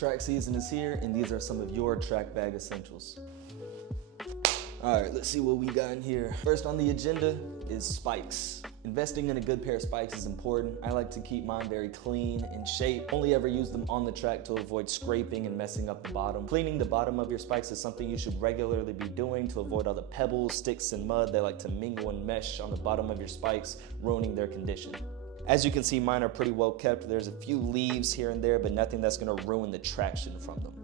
Track season is here, and these are some of your track bag essentials. All right, let's see what we got in here. First on the agenda is spikes. Investing in a good pair of spikes is important. I like to keep mine very clean and shape. Only ever use them on the track to avoid scraping and messing up the bottom. Cleaning the bottom of your spikes is something you should regularly be doing to avoid all the pebbles, sticks, and mud that like to mingle and mesh on the bottom of your spikes, ruining their condition. As you can see, mine are pretty well kept. There's a few leaves here and there, but nothing that's gonna ruin the traction from them.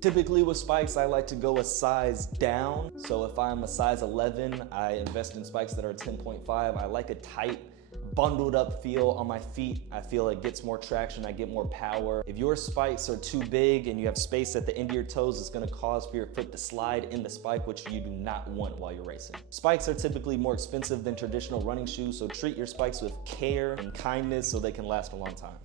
Typically with spikes, I like to go a size down. So if I'm a size 11, I invest in spikes that are 10.5. I like a tight, bundled up feel on my feet. I feel it gets more traction, I get more power. If your spikes are too big and you have space at the end of your toes, it's gonna cause for your foot to slide in the spike, which you do not want while you're racing. Spikes are typically more expensive than traditional running shoes, so treat your spikes with care and kindness so they can last a long time.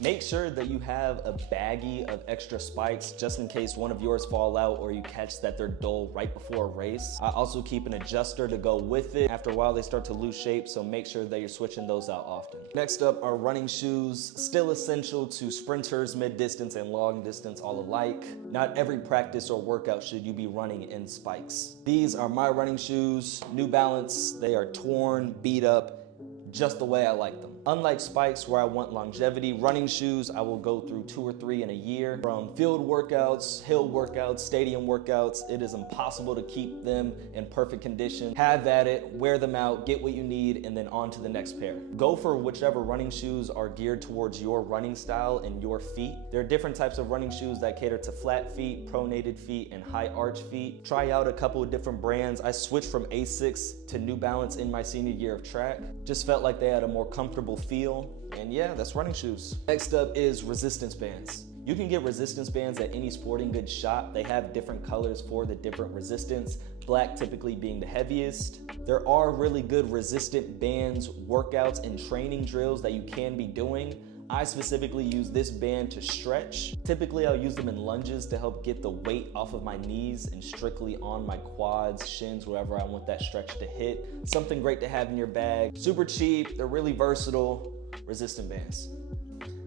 Make sure that you have a baggie of extra spikes just in case one of yours fall out or you catch that they're dull right before a race. I also keep an adjuster to go with it. After a while, they start to lose shape, so make sure that you're switching those out often. Next up are running shoes, still essential to sprinters, mid-distance, and long distance all alike. Not every practice or workout should you be running in spikes. These are my running shoes, New Balance. They are torn, beat up, just the way I like them. Unlike spikes where I want longevity, running shoes I will go through 2 or 3 in a year. From field workouts, hill workouts, stadium workouts, it is impossible to keep them in perfect condition. Have at it, wear them out, get what you need, and then on to the next pair. Go for whichever running shoes are geared towards your running style and your feet. There are different types of running shoes that cater to flat feet, pronated feet, and high arch feet. Try out a couple of different brands. I switched from Asics to New Balance in my senior year of track. Just felt like they had a more comfortable feel, and yeah, that's running shoes. Next up is resistance bands. You can get resistance bands at any sporting goods shop. They have different colors for the different resistance, black typically being the heaviest. There are really good resistant bands, workouts, and training drills that you can be doing. I specifically use this band to stretch. Typically, I'll use them in lunges to help get the weight off of my knees and strictly on my quads, shins, wherever I want that stretch to hit. Something great to have in your bag. Super cheap, they're really versatile, resistant bands.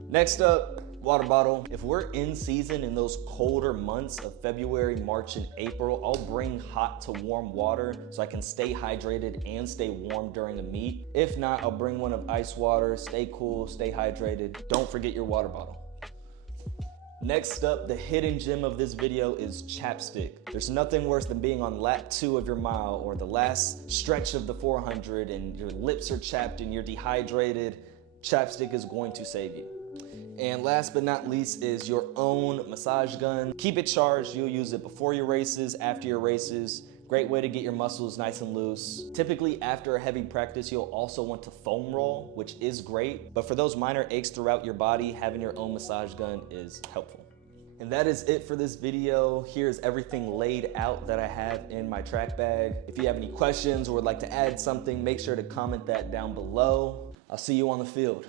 Next up, water bottle. If we're in season in those colder months of February, March, and April, I'll bring hot to warm water so I can stay hydrated and stay warm during a meet. If not, I'll bring one of ice water, stay cool, stay hydrated. Don't forget your water bottle. Next up, the hidden gem of this video is Chapstick. There's nothing worse than being on lap 2 of your mile or the last stretch of the 400 and your lips are chapped and you're dehydrated. Chapstick is going to save you. And last but not least is your own massage gun. Keep it charged. You'll use it before your races, after your races. Great way to get your muscles nice and loose. Typically after a heavy practice, you'll also want to foam roll, which is great. But for those minor aches throughout your body, having your own massage gun is helpful. And that is it for this video. Here's everything laid out that I have in my track bag. If you have any questions or would like to add something, make sure to comment that down below. I'll see you on the field.